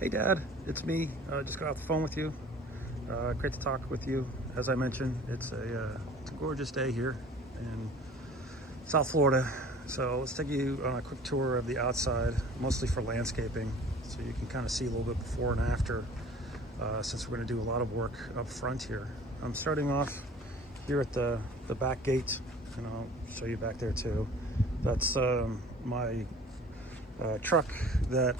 Hey Dad, it's me. Just got off the phone with you. Great to talk with you. As I mentioned, it's a gorgeous day here in South Florida. So let's take you on a quick tour of the outside, mostly for landscaping, so you can kind of see a little bit before and after, since we're going to do a lot of work up front here. I'm starting off here at the back gate, and I'll show you back there too. That's my truck that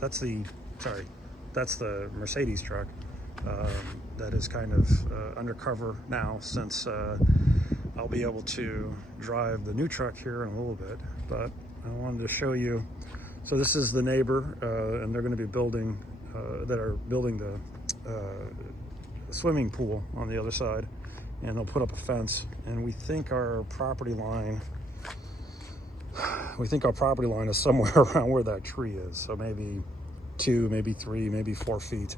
that's the Mercedes truck that is kind of undercover now, since I'll be able to drive the new truck here in a little bit. But I wanted to show you. So this is the neighbor, and they're going to be building the swimming pool on the other side, and they'll put up a fence. And we think our property line is somewhere around where that tree is. So maybe 2, maybe 3, maybe 4 feet.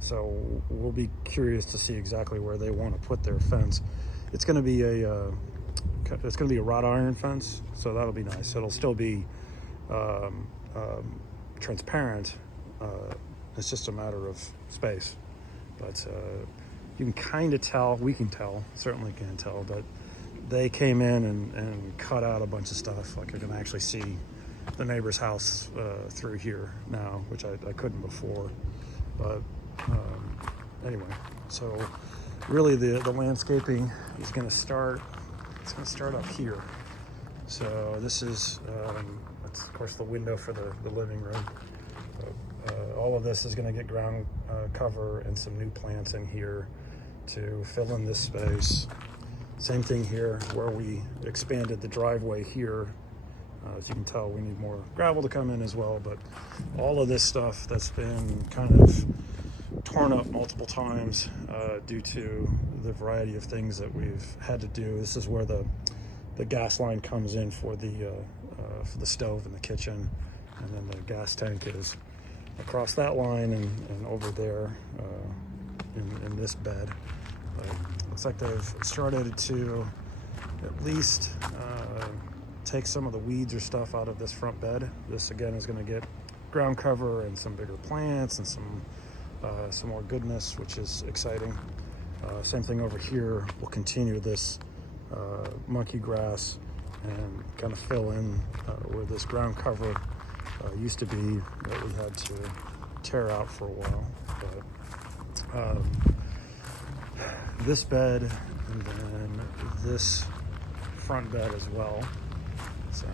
So we'll be curious to see exactly where they want to put their fence. It's going to be a wrought iron fence, so that'll be nice. It'll still be transparent. It's just a matter of space, but you can kind of tell. We can tell, certainly can tell, that they came in and cut out a bunch of stuff. Like, you're going to actually see the neighbor's house through here now, which I couldn't before. But anyway, so really the landscaping is going to start. It's going to start up here. So this is that's of course the window for the living room. All of this is going to get ground cover and some new plants in here to fill in this space. Same thing here where we expanded the driveway here. As you can tell, we need more gravel to come in as well, but all of this stuff that's been kind of torn up multiple times due to the variety of things that we've had to do. This is where the gas line comes in for the stove in the kitchen, and then the gas tank is across that line and over there in this bed. But looks like they've started to at least take some of the weeds or stuff out of this front bed. This again is going to get ground cover and some bigger plants and some more goodness, which is exciting. Same thing over here. We'll continue this monkey grass and kind of fill in where this ground cover used to be that we had to tear out for a while. But this bed and then this front bed as well. So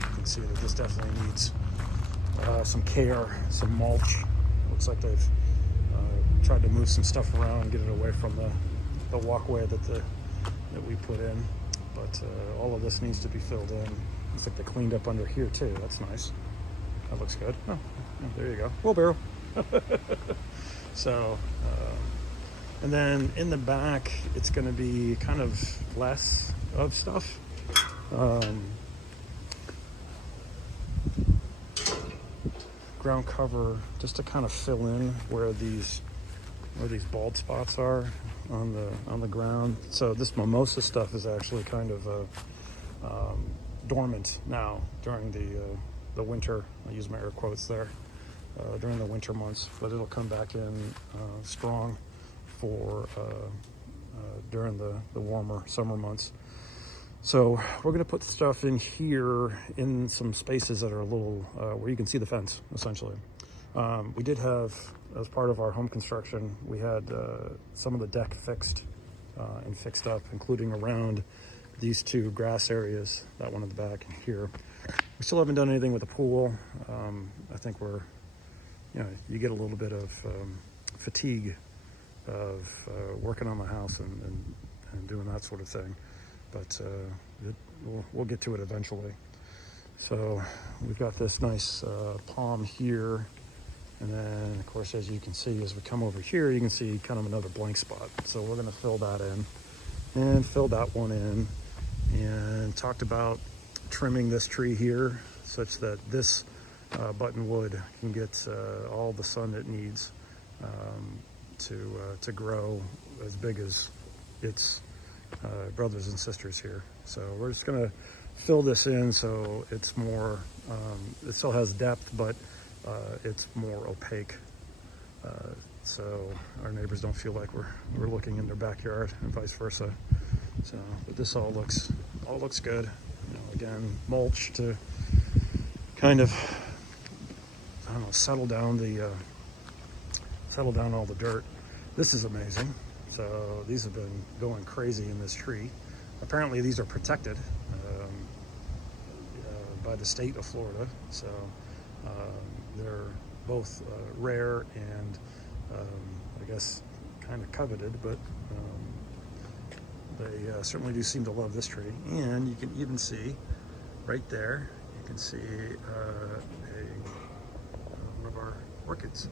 you can see that this definitely needs some care, some mulch. Looks like they've tried to move some stuff around and get it away from the walkway that we put in. But all of this needs to be filled in. Looks like they cleaned up under here too. That's nice. That looks good. Oh, there you go. Wheelbarrow. So, and then in the back, it's going to be kind of less of stuff. Ground cover just to kind of fill in where these bald spots are on the ground. So this mimosa stuff is actually kind of dormant now during the winter. I use my air quotes there. During the winter months, but it'll come back in strong for during the warmer summer months. So we're going to put stuff in here in some spaces that are a little where you can see the fence, essentially. We did have, as part of our home construction, we had some of the deck fixed and fixed up, including around these 2 grass areas, that one in the back and here. We still haven't done anything with the pool. I think you get a little bit of fatigue of working on the house and doing that sort of thing. But we'll get to it eventually. So we've got this nice palm here. And then, of course, as you can see, as we come over here, you can see kind of another blank spot. So we're going to fill that in and fill that one in. And talked about trimming this tree here such that this buttonwood can get all the sun it needs to grow as big as its brothers and sisters here. So we're just going to fill this in so it's more it still has depth, but it's more opaque. So our neighbors don't feel like we're looking in their backyard, and vice versa. So, but this all looks good. You know, again, mulch to kind of, I don't know, settle down all the dirt. This is amazing. So these have been going crazy in this tree. Apparently these are protected by the state of Florida. So they're both rare and I guess kind of coveted, but they certainly do seem to love this tree. And you can even see right there, you can see one of our orchids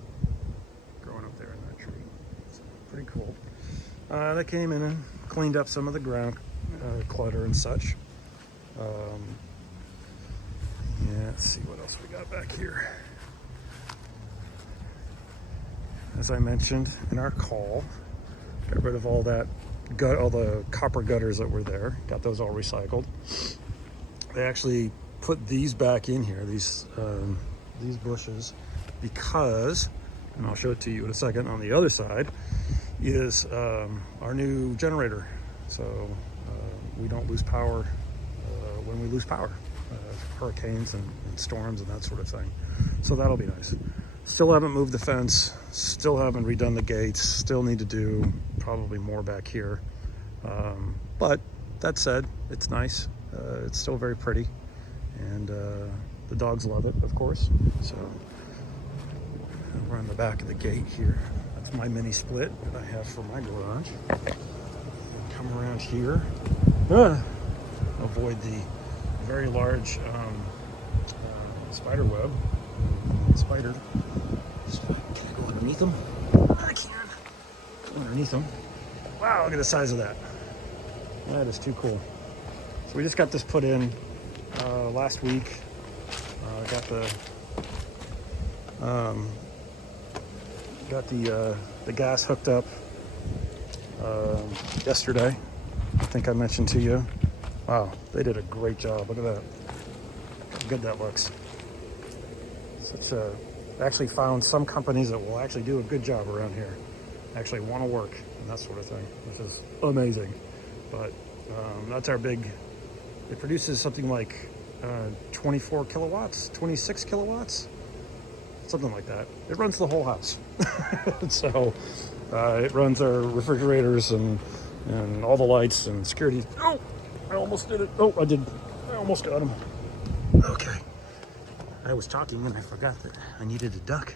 growing up there in that tree. It's pretty cool. They came in and cleaned up some of the ground clutter and such. Yeah, let's see what else we got back here. As I mentioned in our call, got rid of all the copper gutters that were there. Got those all recycled. They actually put these back in here, these bushes, because, and I'll show it to you in a second, on the other side is our new generator. So we don't lose power when we lose power, hurricanes and storms and that sort of thing. So that'll be nice. Still haven't moved the fence, still haven't redone the gates, still need to do probably more back here. But that said, it's nice. It's still very pretty, and the dogs love it, of course. So we're on the back of the gate here. That's my mini split that I have for my garage. Come around here. Avoid the very large spider web. Spider. Can I go underneath them? I can. Go underneath them. Wow, look at the size of that. That is too cool. So we just got this put in last week. Got the gas hooked up yesterday. I think I mentioned to you. Wow, they did a great job. Look at that. How good that looks. Actually found some companies that will actually do a good job around here. Actually want to work and that sort of thing, which is amazing. But that's our big. It produces something like 24 kilowatts, 26 kilowatts, something like that. It runs the whole house. So it runs our refrigerators and all the lights and security. Oh, I almost did it. Oh, I did. I almost got him. Okay. I was talking and I forgot that I needed a duck.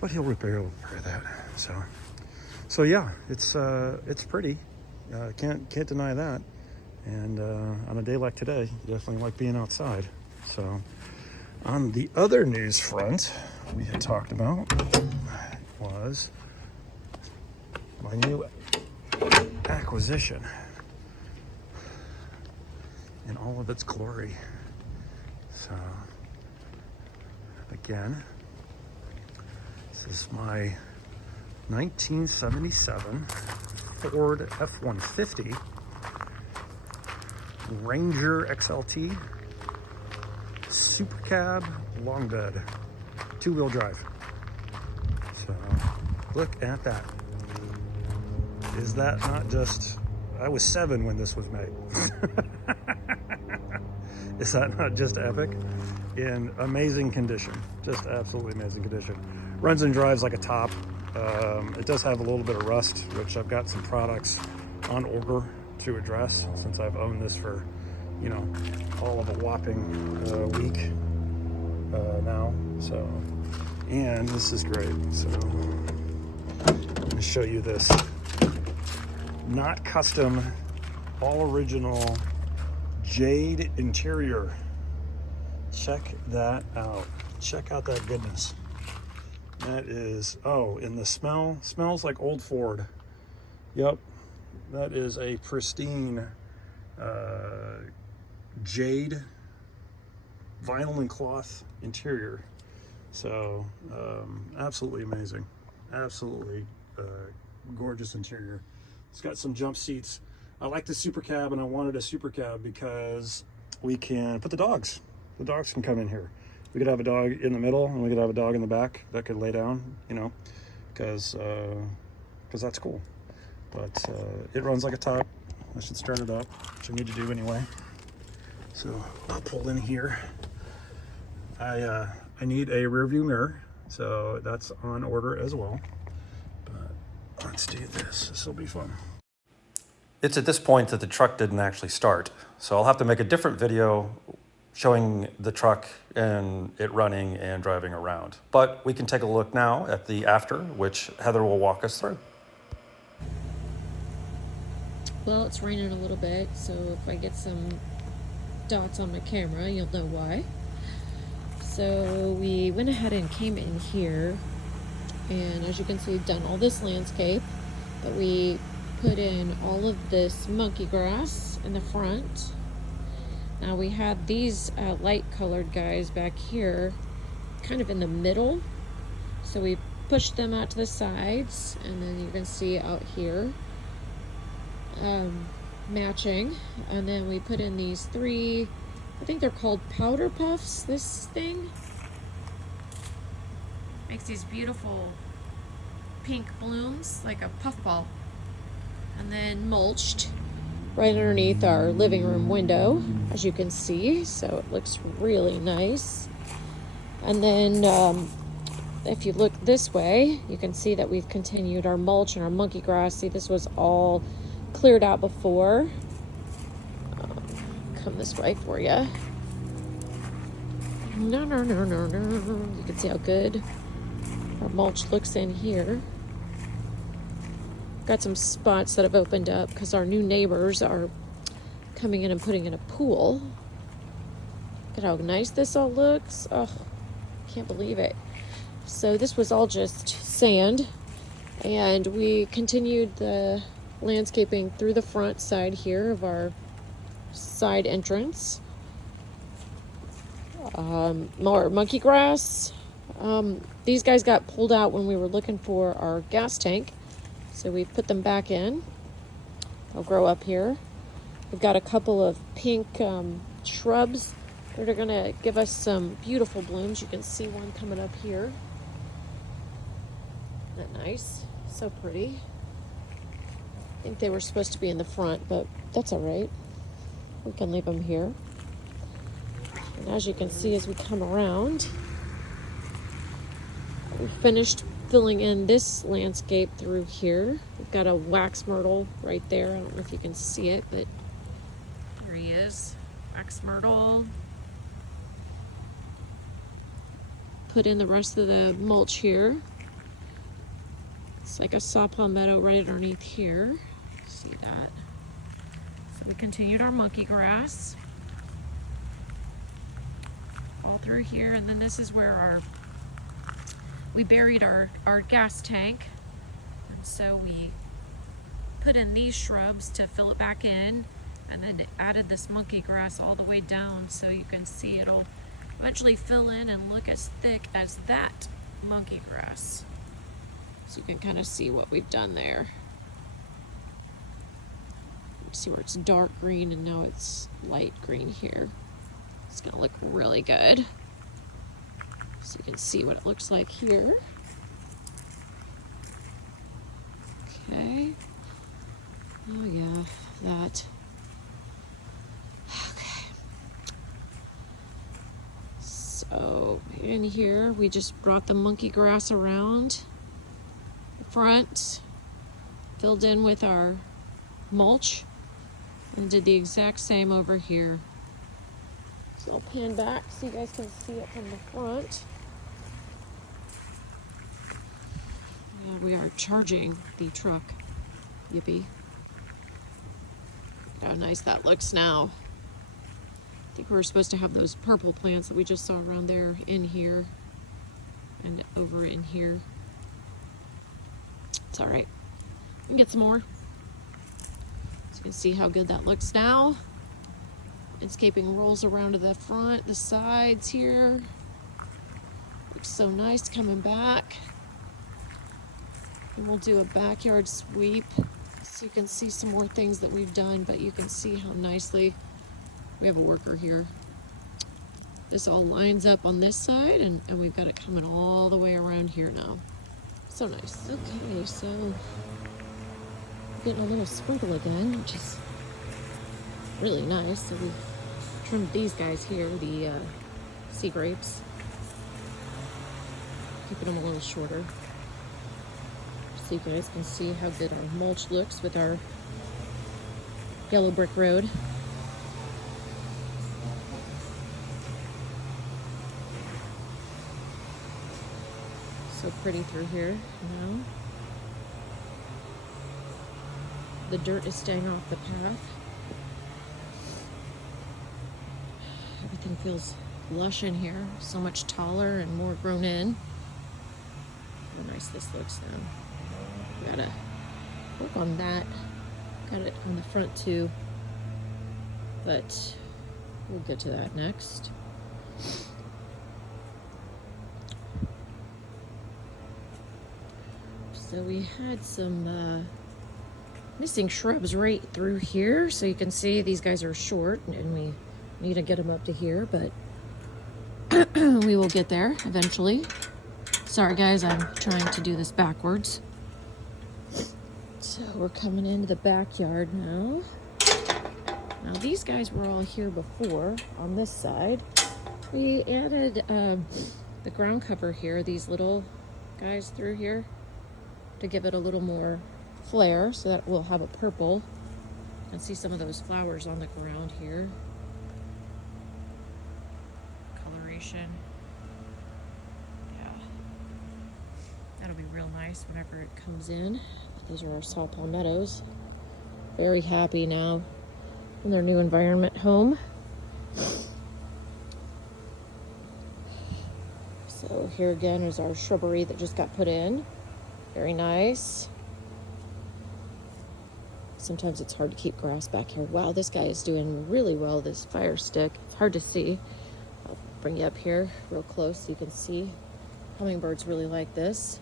But he'll repair that. So yeah, it's pretty. Can't deny that. And on a day like today, you definitely like being outside. So on the other news front we had talked about was my new acquisition in all of its glory. So again, this is my 1977 Ford F-150 Ranger XLT Super Cab long bed, 2-wheel drive. So look at that. Is that not just, I was 7 when this was made. Is that not just epic? In amazing condition, just absolutely amazing condition. Runs and drives like a top. It does have a little bit of rust, which I've got some products on order to address since I've owned this for, all of a whopping week now. So, and this is great. So, let me show you this. Not custom, all original jade interior. Check that out. Check out that goodness. That is, and the smells like old Ford. Yep, that is a pristine jade vinyl and cloth interior. So absolutely amazing, absolutely gorgeous interior. It's got some jump seats. I like the Super Cab, and I wanted a Super Cab because we can put the dogs the dogs can come in here. We could have a dog in the middle, and we could have a dog in the back that could lay down, you know, because that's cool. But it runs like a top. I should start it up, which I need to do anyway. So I'll pull in here. I need a rear view mirror, so that's on order as well. But let's do this. This will be fun. It's at this point that the truck didn't actually start, so I'll have to make a different video showing the truck and it running and driving around. But we can take a look now at the after, which Heather will walk us through. Well, it's raining a little bit, so if I get some dots on my camera, you'll know why. So we went ahead and came in here, and as you can see, done all this landscape, but we put in all of this monkey grass in the front. Now we had these light colored guys back here kind of in the middle, so we pushed them out to the sides, and then you can see out here matching. And then we put in these 3, I think they're called powder puffs. This thing makes these beautiful pink blooms like a puffball, and then mulched right underneath our living room window, as you can see, so it looks really nice. And then if you look this way, you can see that we've continued our mulch and our monkey grass. See, this was all cleared out before. Come this way for you. No. You can see how good our mulch looks in here. Got some spots that have opened up because our new neighbors are coming in and putting in a pool. Look at how nice this all looks. Oh, can't believe it. So this was all just sand, and we continued the landscaping through the front side here of our side entrance. More monkey grass. These guys got pulled out when we were looking for our gas tank, so we put them back in. They'll grow up here. We've got a couple of pink shrubs that are gonna give us some beautiful blooms. You can see one coming up here. Isn't that nice? So pretty. I think they were supposed to be in the front, but that's all right. We can leave them here. And as you can see, as we come around, we finished filling in this landscape through here. We've got a wax myrtle right there. I don't know if you can see it, but there he is. Wax myrtle. Put in the rest of the mulch here. It's like a saw palmetto right underneath here. See that? So we continued our monkey grass all through here, and then this is where we buried our gas tank, and so we put in these shrubs to fill it back in, and then added this monkey grass all the way down, so you can see it'll eventually fill in and look as thick as that monkey grass. So you can kind of see what we've done there. See where it's dark green and now it's light green here. It's gonna look really good. So you can see what it looks like here. Okay. Oh yeah, that. Okay. So in here, we just brought the monkey grass around the front, filled in with our mulch, and did the exact same over here. So I'll pan back so you guys can see it from the front. Yeah, we are charging the truck. Yippee. Look how nice that looks now. I think we were supposed to have those purple plants that we just saw around there in here and over in here. It's all right. We can get some more. So you can see how good that looks now. Landscaping rolls around to the front, the sides here. Looks so nice coming back. And we'll do a backyard sweep so you can see some more things that we've done, but you can see how nicely we have a worker here. this all lines up on this side, and we've got it coming all the way around here now. So nice. Okay, so getting a little sprinkle again, which is really nice. So we trimmed these guys here, the sea grapes, keeping them a little shorter, so you guys can see how good our mulch looks with our yellow brick road. So pretty through here now. The dirt is staying off the path. Everything feels lush in here, so much taller and more grown in. How nice this looks now. Gotta work on that. Got it on the front too, but we'll get to that next. So we had some missing shrubs right through here, so you can see these guys are short and we need to get them up to here, but we will get there eventually. Sorry guys, I'm trying to do this backwards. So we're coming into the backyard now. Now these guys were all here before on this side. We added the ground cover here, these little guys through here, to give it a little more flair, so that we'll have a purple. You can see some of those flowers on the ground here. Coloration. Yeah. That'll be real nice whenever it comes in. These are our saw palmettos. Very happy now in their new environment home. So here again is our shrubbery that just got put in. Very nice. Sometimes it's hard to keep grass back here. Wow, this guy is doing really well, this fire stick. It's hard to see. I'll bring you up here real close so you can see. Hummingbirds really like this.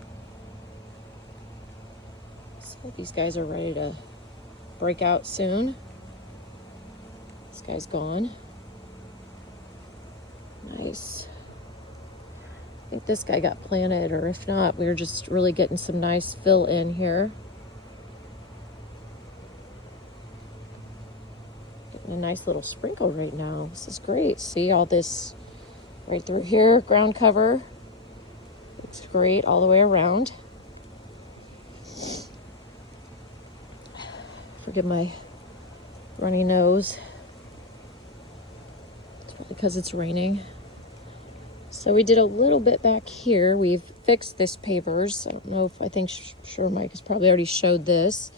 So these guys are ready to break out soon. This guy's gone. Nice. I think this guy got planted, or if not, we were just really getting some nice fill in here. Getting a nice little sprinkle right now. This is great. See all this right through here, ground cover. Looks great all the way around. Forgive my runny nose. It's probably because it's raining. So we did a little bit back here. We've fixed this pavers. I don't know if, I think sure Mike has probably already showed this.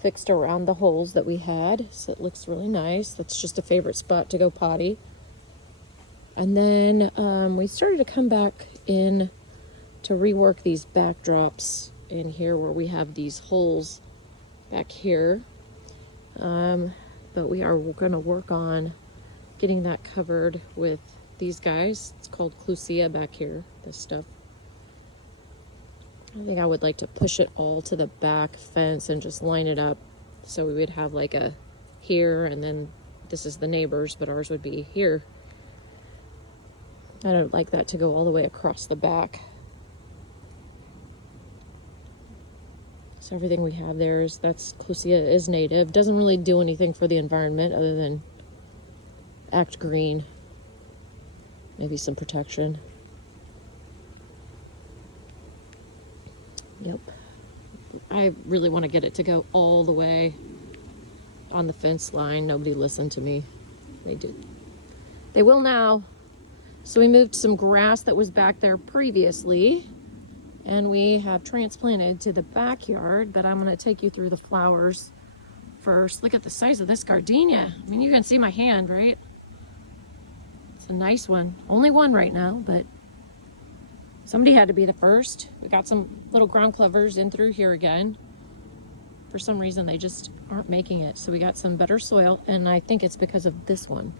Fixed around the holes that we had. So it looks really nice. That's just a favorite spot to go potty. And then we started to come back in to rework these backdrops in here where we have these holes back here. But we are going to work on getting that covered with these guys. It's called Clusia back here, this stuff. I think I would like to push it all to the back fence and just line it up so we would have like a here, and then this is the neighbors, but ours would be here. I don't like that to go all the way across the back. So everything we have there is, that's Clusia is native. Doesn't really do anything for the environment other than act green. Maybe some protection. Yep. I really want to get it to go all the way on the fence line. Nobody listened to me. They did. They will now. So we moved some grass that was back there previously, and we have transplanted to the backyard, but I'm going to take you through the flowers first. Look at the size of this gardenia. I mean, you can see my hand, right? It's a nice one. Only one right now, but somebody had to be the first. We got some little ground clovers in through here again. For some reason, they just aren't making it. So we got some better soil, and I think it's because of this one.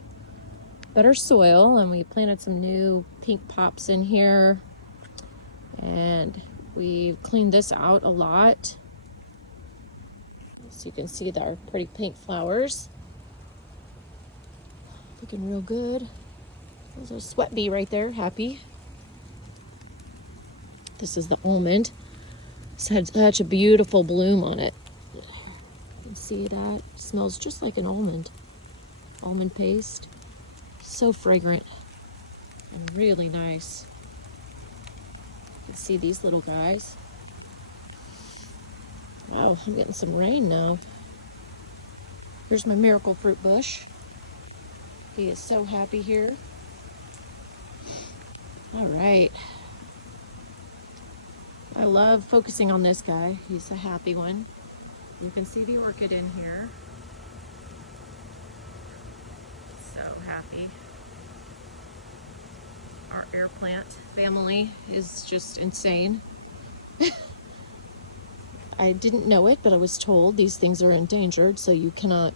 Better soil, and we planted some new pink pops in here. And we cleaned this out a lot. So you can see our pretty pink flowers. Looking real good. There's a sweat bee right there, happy. This is the almond. It's had such a beautiful bloom on it. You can see that. It smells just like an almond. Almond paste. So fragrant and really nice. You can see these little guys. Wow, I'm getting some rain now. Here's my miracle fruit bush. He is so happy here. All right. I love focusing on this guy. He's a happy one. You can see the orchid in here. So happy. Our air plant family is just insane. I didn't know it, but I was told these things are endangered, so you cannot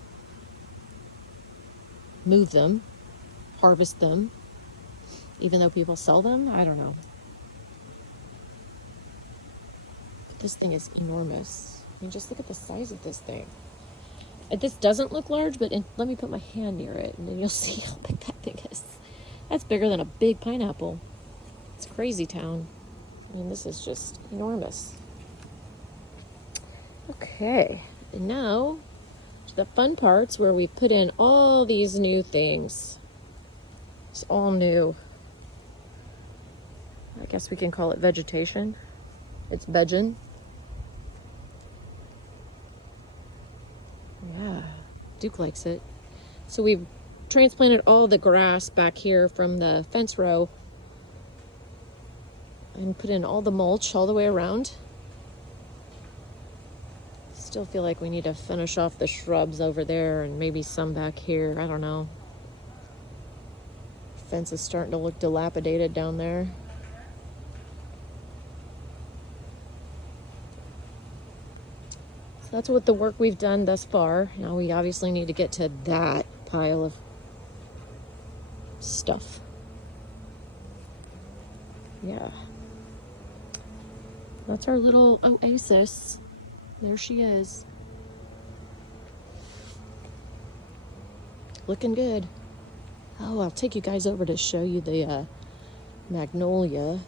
move them, harvest them, even though people sell them. I don't know. But this thing is enormous. I mean, just look at the size of this thing. This doesn't look large, but let me put my hand near it, and then you'll see how big that thing is. That's bigger than a big pineapple. It's crazy town. I mean, this is just enormous. Okay, and now to the fun parts where we put in all these new things. It's all new. I guess we can call it vegetation. It's veggin'. Yeah, Duke likes it. So we've transplanted all the grass back here from the fence row and put in all the mulch all the way around. Still feel like we need to finish off the shrubs over there and maybe some back here. I don't know. Fence is starting to look dilapidated down there. So that's what the work we've done thus far. Now we obviously need to get to that pile of stuff. Yeah. That's our little oasis. There she is. Looking good. Oh, I'll take you guys over to show you the magnolia.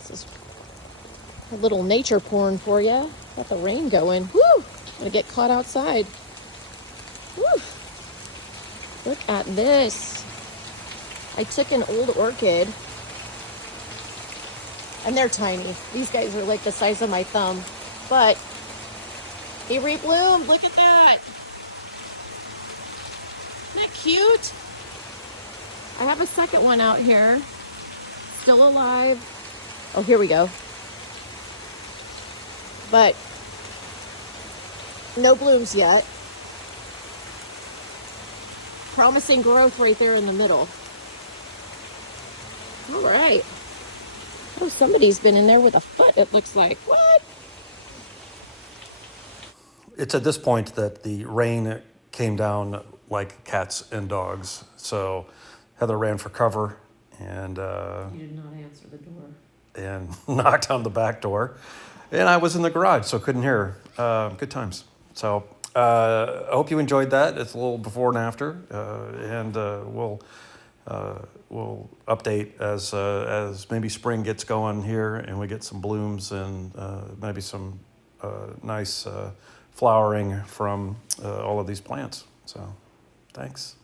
This is a little nature porn for you. Got the rain going. Woo! Gonna get caught outside. Woo! Look at this. I took an old orchid, and they're tiny. These guys are like the size of my thumb, but he rebloomed. Look at that. Isn't that cute? I have a second one out here, still alive. Oh, here we go. But no blooms yet. Promising growth right there in the middle. All right. Oh, somebody's been in there with a foot, it looks like. What? It's at this point that the rain came down like cats and dogs. So Heather ran for cover and You did not answer the door. and knocked on the back door. And I was in the garage, so couldn't hear her. Good times. So I hope you enjoyed that. It's a little before and after, and we'll update as maybe spring gets going here and we get some blooms and maybe some nice flowering from all of these plants. So thanks.